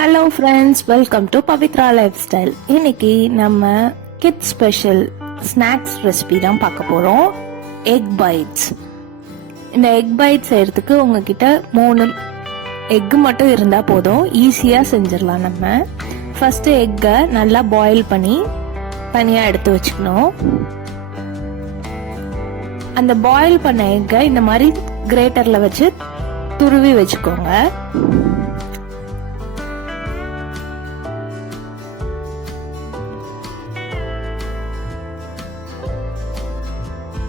Hello friends, welcome to Pavithra lifestyle. இன்னைக்கு நம்ம kid special snacks recipe தான் பார்க்க போகிறோம். Egg bites. இந்த எக் பைட்ஸ் செய்யறதுக்கு உங்ககிட்ட 3 எக் மட்டும் இருந்தால் போதும், ஈஸியாக செஞ்சிடலாம். நம்ம ஃபர்ஸ்ட் எக்கை நல்லா பாயில் பண்ணி தனியாக எடுத்து வச்சுக்கணும். அந்த பாயில் பண்ண எக்கை இந்த மாதிரி கிரேட்டரில் வச்சு துருவி வச்சுக்கோங்க.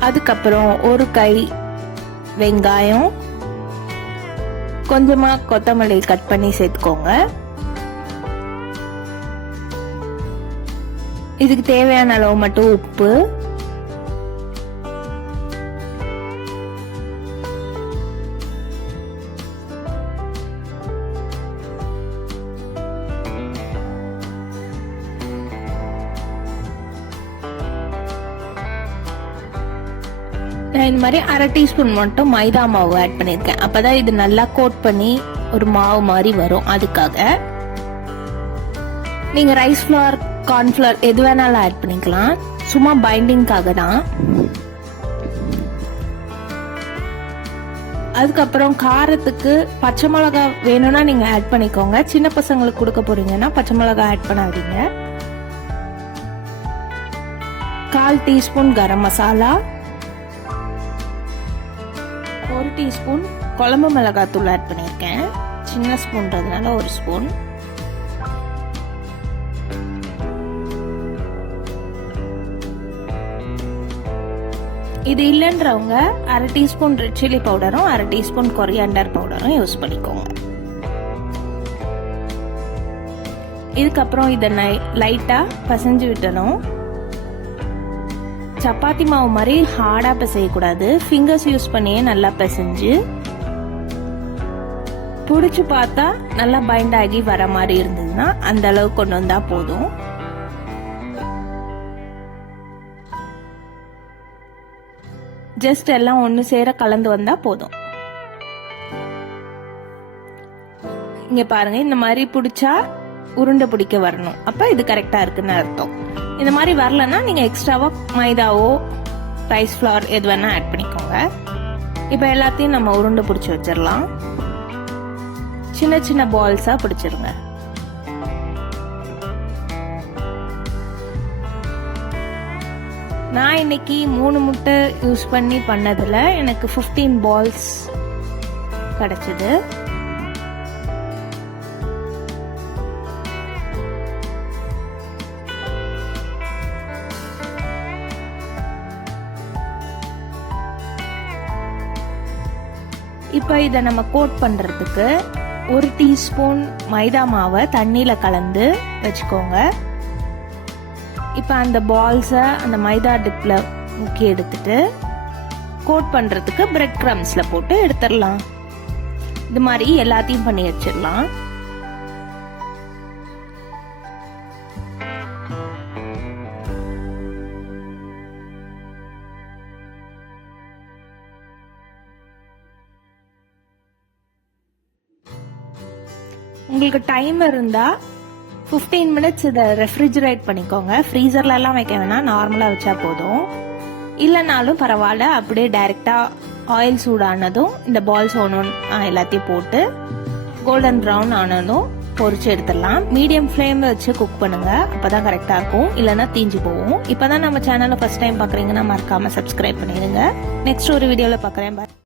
அதுக்கப்புறம் ஒரு கை வெங்காயம், கொஞ்சமா கொத்தமல்லி கட் பண்ணி சேர்த்துக்கோங்க. இதுக்கு தேவையான அளவு மட்டும் உப்பு, நான் இந்த மாதிரி 1/2 டீஸ்பூன் மட்டும் மைதா மாவு ஆட் பண்ணியிருக்கேன். அப்பதான் இது நல்லா கோட் பண்ணி ஒரு மாவு மாதிரி வரும். அதுக்காக நீங்க ரைஸ் ஃபிளவர், கார்ன்ஃபிளவர் எது வேணாலும் ஆட் பண்ணிக்கலாம். சும்மா பைண்டிங்காக தான். அதுக்கப்புறம் காரத்துக்கு பச்சை மிளகா வேணும்னா நீங்க ஆட் பண்ணிக்கோங்க. சின்ன பசங்களுக்கு கொடுக்க போறீங்கன்னா பச்சை மிளகா ஆட் பண்ணாதீங்க. 1/4 டீஸ்பூன் கரம் மசாலா, 1 டீஸ்பூன் குழம்பு மிளகாத்தூள் ஆட் பண்ணியிருக்கேன். சின்ன ஸ்பூன்றதுனால 1 ஸ்பூன். இது இல்லைன்றவங்க 1/2 டீஸ்பூன் ரெட் சில்லி பவுடரும் 1/2 டீஸ்பூன் கொரியாண்டர் பவுடரும் யூஸ் பண்ணிக்கோங்க. இதுக்கப்புறம் இதை லைட்டா பசைஞ்சு விட்டணும். சப்பாத்தி மாவு மாதிரி ஹார்டா பிசையக்கூடாது. ஃபிங்கர்ஸ் யூஸ் பண்ணியே நல்லா பிசைஞ்சு புடிச்சு பார்த்தா நல்லா பைண்ட் ஆகி வர மாதிரி இருந்ததுன்னா அந்த அளவுக்கு கொண்டு வந்தா போதும். ஜஸ்ட் எல்லாம் ஒண்ணு சேர கலந்து வந்தா போதும். இங்க பாருங்க, இந்த மாதிரி பிடிச்சா உருண்டை பிடிக்க வரணும். அப்ப இது கரெக்டா இருக்குன்னு அர்த்தம். இந்த மாதிரி வரலன்னா நீங்க எக்ஸ்ட்ராவா மைதாவோ ரைஸ் ஃபிளவர் எது வேணா ஆட் பண்ணிக்கோங்க. இப்ப எல்லாத்தையும் நம்ம உருண்டை பிடிச்சி வச்சிடலாம். சின்ன சின்ன பால்ஸா பிடிச்சிருங்க. நான் இன்னைக்கு 3 முட்டை யூஸ் பண்ணி பண்ணதுல எனக்கு 15 பால்ஸ் கிடைச்சது. இப்போ இதை நம்ம கோட் பண்றதுக்கு 1 டீஸ்பூன் மைதா மாவை தண்ணியில கலந்து வச்சுக்கோங்க. இப்போ அந்த பால்ஸை அந்த மைதா டிப்ல முக்கி எடுத்துட்டு கோட் பண்றதுக்கு பிரெட் கிரம்ஸ்ல போட்டு எடுத்துடலாம். இது மாதிரி எல்லாத்தையும் பண்ணி வச்சிடலாம். உங்களுக்கு டைம் இருந்தா 15 மினிட்ஸ் இதை ரெஃப்ரிஜரேட் பண்ணிக்கோங்க. ஃப்ரீசர்ல எல்லாம் வைக்க வேணாம், நார்மலா வச்சா போதும். இல்லைனாலும் பரவாயில்ல, அப்படியே டைரக்டா ஆயில் சூடானதும் இந்த பால்ஸ் ஒன்று எல்லாத்தையும் போட்டு கோல்டன் ப்ரௌன் ஆனதும் பொரிச்சு எடுத்துடலாம். மீடியம் ஃப்ளேம் வச்சு குக் பண்ணுங்க, அப்பதான் கரெக்டா இருக்கும். இல்லைன்னா தீஞ்சு போகும். இப்பதான் நம்ம சேனலை ஃபர்ஸ்ட் டைம் பாக்குறீங்கன்னா மறக்காம சப்ஸ்கிரைப் பண்ணிடுங்க. நெக்ஸ்ட் ஒரு வீடியோல பாக்குறேன். பாய்.